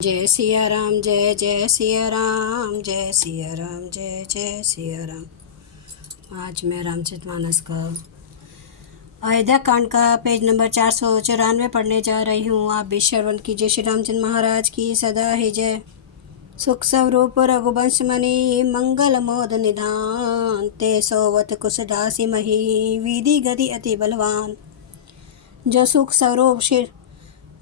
जय सिया राम, जय जय सिया राम, जय सिया राम, जय जय सिया राम। आज मैं रामचरितमानस का अयोध्या कांड का पेज नंबर 494 पढ़ने जा रही हूँ। आप भी श्रवण कीजिए। श्री रामचंद्र महाराज की सदा ही जय। सुख स्वरूप रघुवंश मणि, मंगल मोद निधान, ते सोवत कुश दासी मही, विधि गति अति बलवान। जो सुख स्वरूप श्री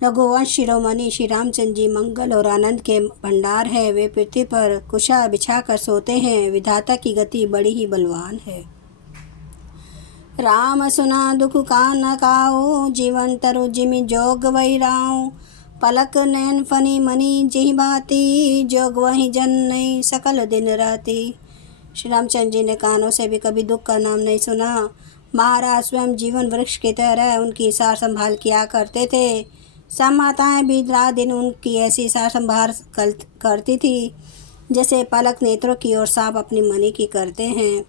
रघुवंश शिरोमणि श्री रामचंद्र जी मंगल और आनंद के भंडार है, वे पृथ्वी पर कुशा बिछाकर सोते हैं। विधाता की गति बड़ी ही बलवान है। राम सुना दुख का न काऊ, जीवन तरु जिमि जोग वही राऊ। पलक नयन फनी मनी जिहि बाती, जोग वही जन नहीं सकल दिन राती। श्री रामचंद्र जी ने कानों से भी कभी दुख का नाम नहीं सुना। महाराज स्वयं जीवन वृक्ष की तरह उनकी सार संभाल किया करते थे। सब माताएं भी रात दिन उनकी ऐसी सार संभाल करती थी जैसे पलक नेत्रों की ओर सांप अपनी मणि की करते हैं।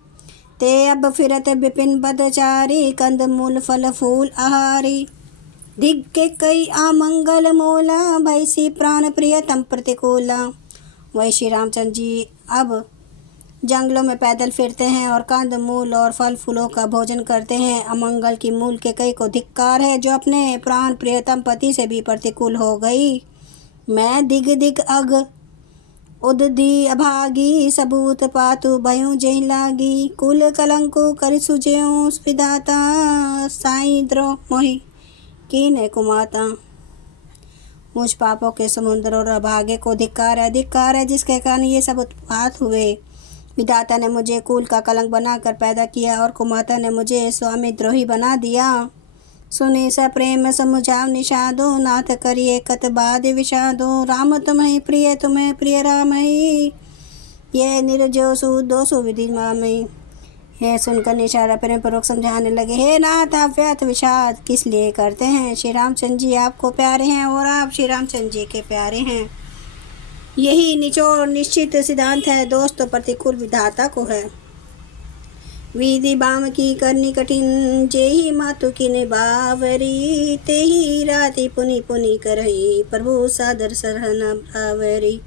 ते अब फिरत विपिन बदचारी, कंद मूल फल फूल आहारी। दिग के कई आमंगल मूला, भैसी प्राण प्रियतम प्रतिकूला। वही श्री रामचंद्र जी अब जंगलों में पैदल फिरते हैं और कंद मूल और फल फूलों का भोजन करते हैं। अमंगल की मूल के कई को धिक्कार है, जो अपने प्राण प्रियतम पति से भी प्रतिकूल हो गई। मैं दिग दिग अग उददी अभागी, सबूत पातु भयु जय लागी। कुल कलंकु करि सुजयु, विधाता साई द्रोह मोहि कीने कुमाता। मुझ पापों के समुद्र और अभागे को धिक्कार है जिसके कारण ये सब उत्पात हुए। विधाता ने मुझे कुल का कलंक बनाकर पैदा किया और कुमाता ने मुझे स्वामी द्रोही बना दिया। सुने स प्रेम समुझाव निषादो, नाथ करिए कत बाद विषादो। राम तुम्हें प्रिय राम ही, ये निर्जो सुदोषो विधि मामई। यह सुनकर निषाद प्रेम पूर्वक समझाने लगे, हे नाथ आप व्यर्थ विषाद किस लिए करते हैं। श्री रामचंद्र जी आपको प्यारे हैं और आप श्री रामचंद्र जी के प्यारे हैं। यही निचोड़ निश्चित सिद्धांत है। दोष तो प्रतिकूल विधाता को है। विधि बाम की करनी कठिन, जेहि मातु की निभावरी। तेहि राति पुनि पुनि करही, प्रभु सादर सरहना भावरी।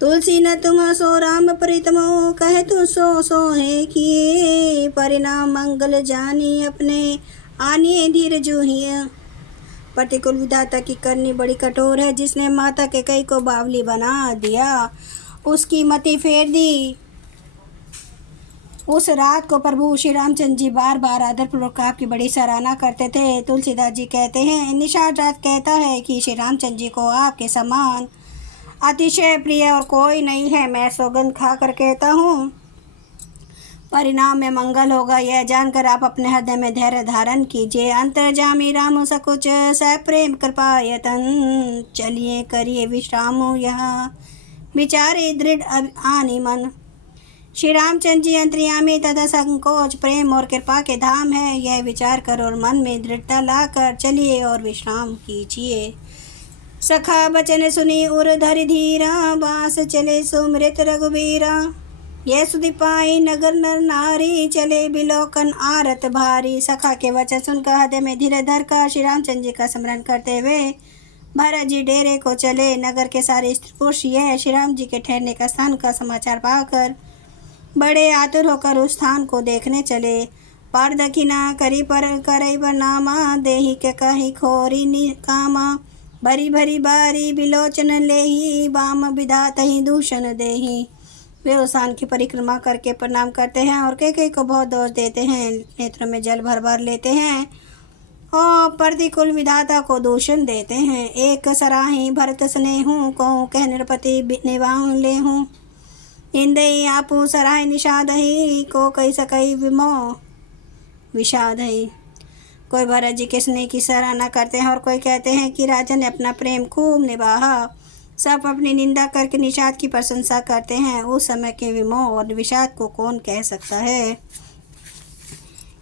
तुलसी न तुम सो राम प्रीतमो, कह तू सो है किए। परिणाम मंगल जानी अपने, आनिए धीर जूहिया। प्रतिकूल विधाता की करनी बड़ी कठोर है। जिसने माता के कई को बावली बना दिया, उसकी मति फेर दी। उस रात को प्रभु श्री रामचंद्र जी बार बार आदरपूर्वक आपकी बड़ी सराहना करते थे। तुलसीदास जी कहते हैं, निषाद राज कहता है कि श्री रामचंद्र जी को आपके समान अतिशय प्रिय और कोई नहीं है। मैं सौगंध खाकर कहता हूँ, परिणाम में मंगल होगा। यह जानकर आप अपने हृदय में धैर्य धारण कीजिए। अंतर्जामी राम सकुच, सप्रेम कृपा यतन। चलिए करिए विश्राम यहाँ, विचारे दृढ़ आनि मन। श्री रामचंद्र जी अंतर्यामी तथा संकोच प्रेम और कृपा के धाम है। यह विचार कर और मन में दृढ़ता लाकर चलिए और विश्राम कीजिए। सखा बचन सुनी उर धरि धीरा, बास चले सुमृत रघुबीरा। यह सुधि पाई नगर नर नारी, चले बिलोकन आरत भारी। सखा के वचन सुनकर हृदय में धीरे धर कर श्री रामचंद्र जी का स्मरण करते हुए भरत जी डेरे को चले। नगर के सारे स्त्री पुरुष यह श्री राम जी के ठहरने का स्थान का समाचार पाकर बड़े आतुर होकर उस स्थान को देखने चले। पर दखिना करी पर करई नामा, देही के कही खोरी निकामा। भरी भरी बारी बिलोचन लेही, बाम विधात ही दूषण देही। वे उस स्थान की परिक्रमा करके प्रणाम करते हैं और कई को बहुत दोष देते हैं। नेत्रों में जल भर भर लेते हैं और प्रतिकूल विधाता को दूषण देते हैं। एक सराही भरत स्नेहू, कहूँ कह निरपति निवाहू लेहूँ। इंदई आपू सराय निषादही, को कई सकई विमो विषादही। कोई भरत जी के स्नेह की सराहना करते हैं और कोई कहते हैं कि राजा ने अपना प्रेम खूब निभाया। सब अपनी निंदा करके निषाद की प्रशंसा करते हैं। उस समय के विमोह और विषाद को कौन कह सकता है।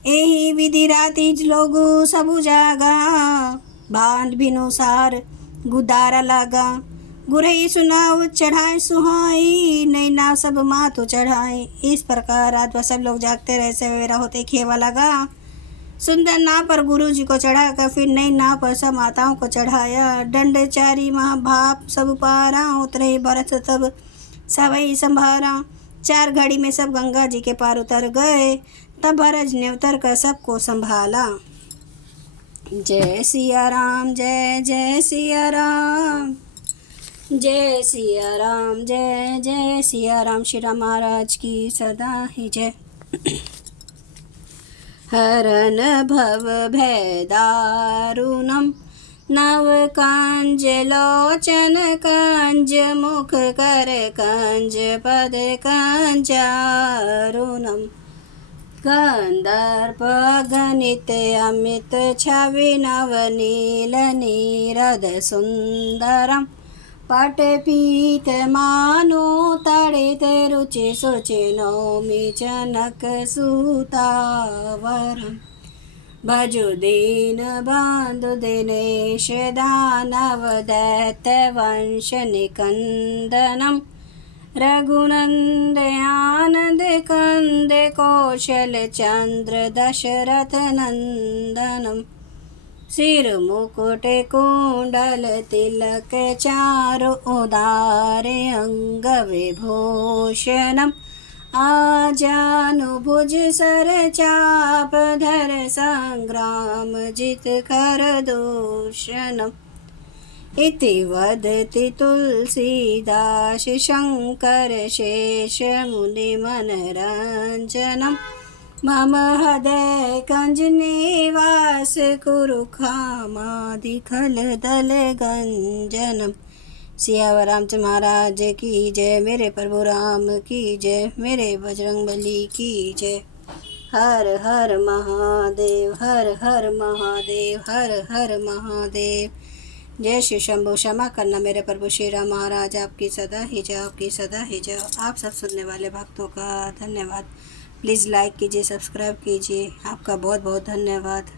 एही विधि राति लोगु सबु जागा, भांड भिनुसार गुदारा लागा। गुरही सुनाव चढ़ाए सुहाई, नैना सब माथो चढ़ाए। इस प्रकार रात भर सब लोग जागते रहे। सवेरा होते खेवा लगा। सुंदर नाव पर गुरु जी को चढ़ाकर फिर नई नाव पर सब माताओं को चढ़ाया। दंड चारी महाभाप सब पारा, उतरे भरत तब सवई संभारा। 4 घड़ी में सब गंगा जी के पार उतर गए, तब भरत ने उतर कर सबको संभाला। जय सिया राम, जय जय सिया राम, जय सिया राम, जय जय सिया राम। श्री राम महाराज की सदा ही जय। हरन भव भय दारुणम, नव कंज लोचन कंज, मुख कर कंज पद कंजारुणम। कंदर्प गणित अमित छवि, नवनील नीरद सुंदरम। पटपीत मानो तड़ित रुचि सुचि, नौमि जनक सुतावरम। भजु दीन बंधु दिनेश, दानव दैत्य वंश निकंदनम। रघुनंद आनंद कंद, कौशल चंद्र दशरथ नंदनम। सिर मुकुट कुंडल तिलक, चारु उदार अंग विभूषणम। आजानुभुज सर चाप धर, संग्राम जित कर दूषणम। इति वदति तुलसीदास, शंकर शेष मुनि मनरंजनम। मम हृदय कंज निवास, कुरु खामादि खल दल गंजनम। सियावर रामचंद्र महाराज की जय। मेरे प्रभु राम की जय। मेरे बजरंगबली की जय। हर हर महादेव, हर हर महादेव, हर हर महादेव। जय श्री शंभु। क्षमा करना मेरे प्रभु श्री राम महाराज, आपकी सदा ही जय, आपकी सदा ही जय। आप सब सुनने वाले भक्तों का धन्यवाद। प्लीज़ लाइक कीजिए, सब्सक्राइब कीजिए। आपका बहुत बहुत धन्यवाद।